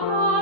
Oh.